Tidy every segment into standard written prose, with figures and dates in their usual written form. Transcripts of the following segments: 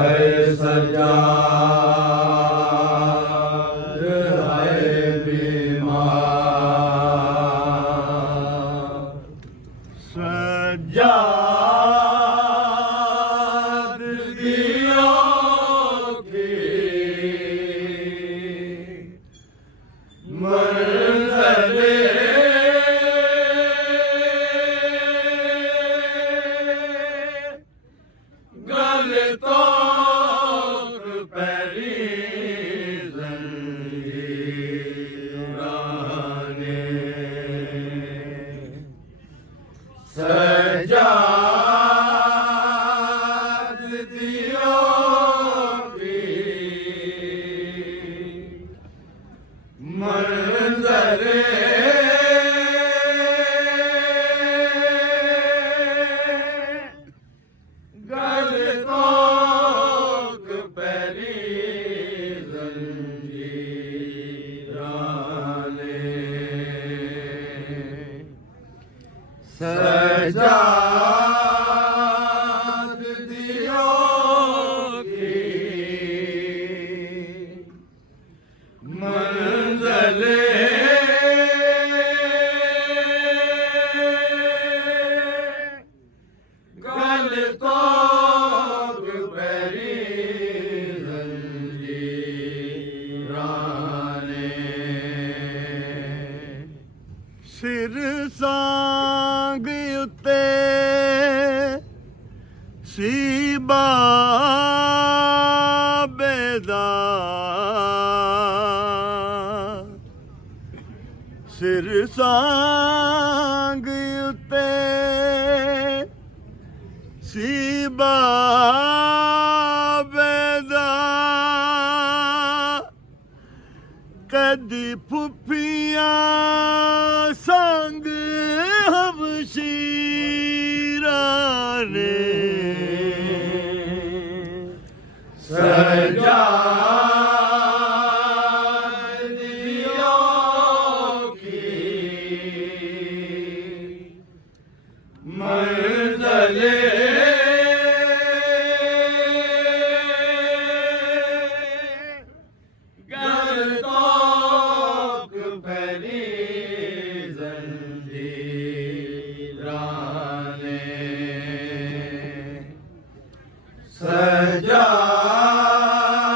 ਹਾਏ ਸਜਾਦ ਹਾਏ ਬੀਮਾਰ ਸਜਾਦ ਦਿਓ ਕੀ ਮੰਜ਼ਲੇ ਗਲ ਤੋਰ ਪੈਰੀ ਜ਼ੰਜੀਰਾਂ ਨੇ ਸਜਾਦ ਦਿਓ ਕੀ ਮੰਜ਼ਲੇ ਗਲ ਤੋਕ ਪੈਰੀ ਜ਼ੰਜੀਰਾਂ ਨੇ ਸਜਾਦ ਦਿਓ ਕੀ ਮੰਜ਼ਲੇ ਗਲ ਤੋਕ ਪੈਰੀ ਜ਼ੰਜੀਰਾਂ ਨੇ ਸਿਰ ਸਾਂਗ ਉੱਤੇ ਸੀ ਬਾਬੇ ਦਾ ਸਿਰ ਸਾਂਗ ਉੱਤੇ ਸੀ ਬਾਬੇ ਦਾ ਕਦੀ ਫੁੱਫੀਆਂ ਸੰਗ ਹਮਸ਼ੀਰਾਂ ਨੇ ਸਜਾਦ ਦਿਓ ਕੀ ਮੰਜ਼ਲੇ ਗਲ ਤੋਕ ਪੈਰੀ ਜ਼ੰਜੀਰਾਂ ਨੇ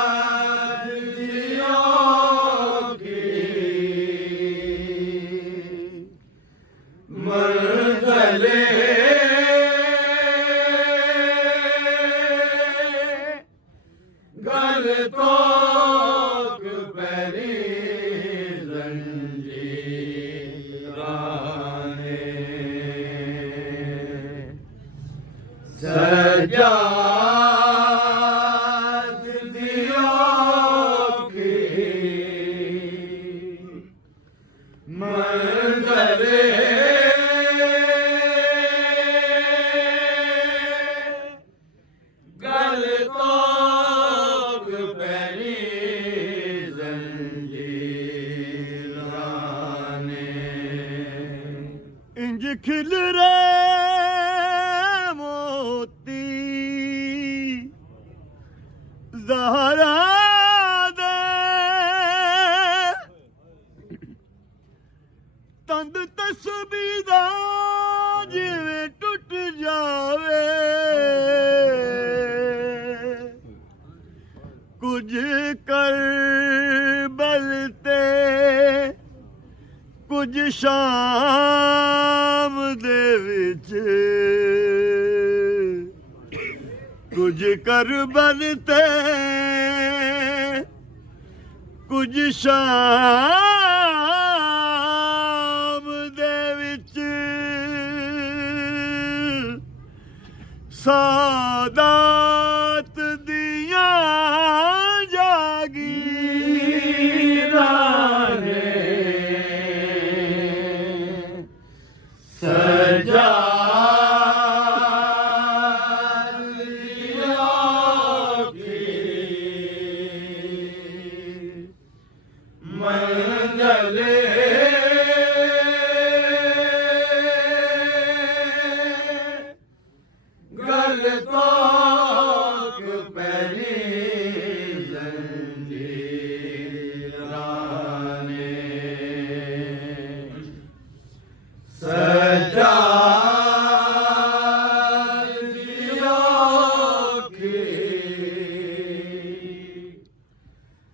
ਸਜਾਦ ਦਿਓ ਕੀ ਮੰਜ਼ਲੇ ਗਲ ਤੋਕ ਪੈਰੀ ਜ਼ੰਜੀਰਾਂ ਨੇ ਸਜਾਦ ਦਿਓ ਕੀ ਮੰਜ਼ਲੇ ਗਲ ਤੋਕ ਪੈਰੀ ਜ਼ੰਜੀਰਾਂ ਨੇ ਇੰਜ ਖਿਲਰੇ ਮੋਤੀ ਜ਼ਹਰਾ ਦੇ ਤੰਦ ਤਸਬੀਹ ਦਾ ਜਿਵੇਂ ਟੁੱਟ ਜਾਵੇ ਕੁਝ ਕਰਬਲ ਤੇ ਕੁਝ ਸ਼ਾਮ ਦੇ ਵਿੱਚ ਕੁਝ ਕਰਬਲ ਤੇ ਕੁਝ ਸ਼ਾਮ ਦੇ ਵਿੱਚ ਸਾਦਾਤ ਦੀਆਂ ਜਾਗੀਰਾਂ ਨੇ ਸਜਾਦ ਦਿਓ ਕੀ ਮੰਜ਼ਲੇ ਗਲ ਤੋਂ ਪੈਰੀ ਜ਼ੰਜੀਰਾਂ ਨੇ ਸਜਾਦ ਦੀ ਔਖੀ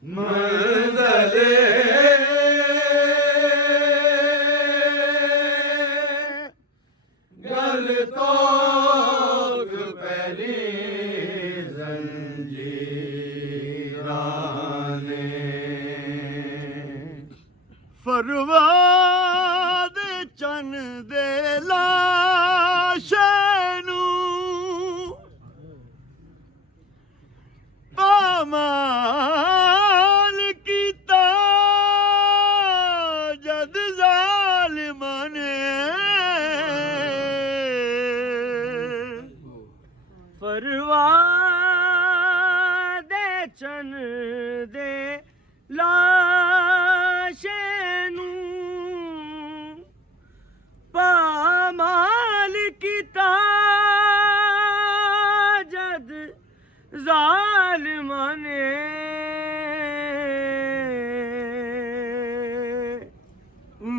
ਮੰਜ਼ਲੇ ਗੱਲ ਤੋਗ ਪੈਰੀ ਜ਼ੰਜੀਰਾਂ ਨੇ ਫਰਵਾ ਦੇ ਚੰਨ ਦੇ ਲਾਸ਼ੇ ਨੂੰ ਪਾਮਾਲ ਕੀਤਾ ਜਦ ਜ਼ਾਲਿਮਾਂ ਨੇ ਫਰਵਾ ਦੇ ਚੰਨ ਦੇ ਲਾਸ਼ੇ ਨੂੰ ਪਾਮਾਲ ਕੀਤਾ ਜਦ ਜ਼ਾਲਿਮਾਂ ਨੇ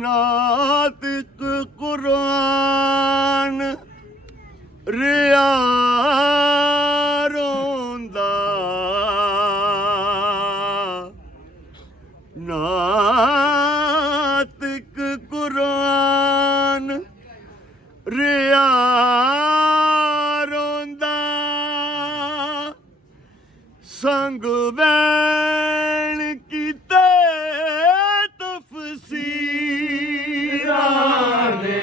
ਨਾਤਿਕ ਕੁਰਾਨ ਰਿਆ ਰੋਂਦਾ ਨਾਤਿਕ ਕੁਰਾਨ ਰਿਆ ਰੋਂਦਾ ਸੰਗ ਵੈਣ ਕੀਤੇ ਤਫਸੀਰਾਂ ਨੇ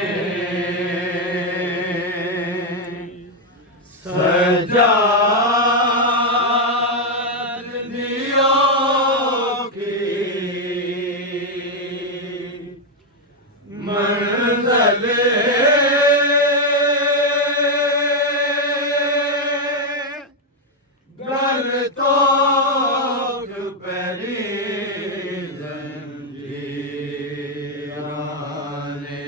ਸਜਾਦ ਦੀ ਔਖੀ ਮੰਜ਼ਲੇ ਗੱਲ ਤੋਗ ਪੈਰੀ ਜ਼ੰਜੀਰਾਂ ਨੇ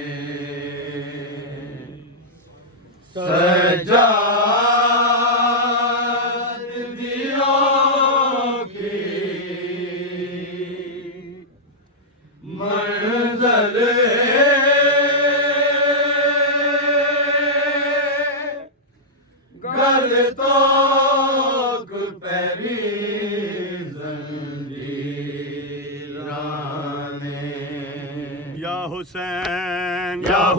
ਸਜਾਦ ਦੀ ਔਖੀ ਮੰਜ਼ਲੇ ਗੱਲ ਤੋਗ ਪੈਰੀ ਜ਼ੰਜੀਰਾਂ ਨੇ ਯਾ ਹੁਸੈਨ ਯਾ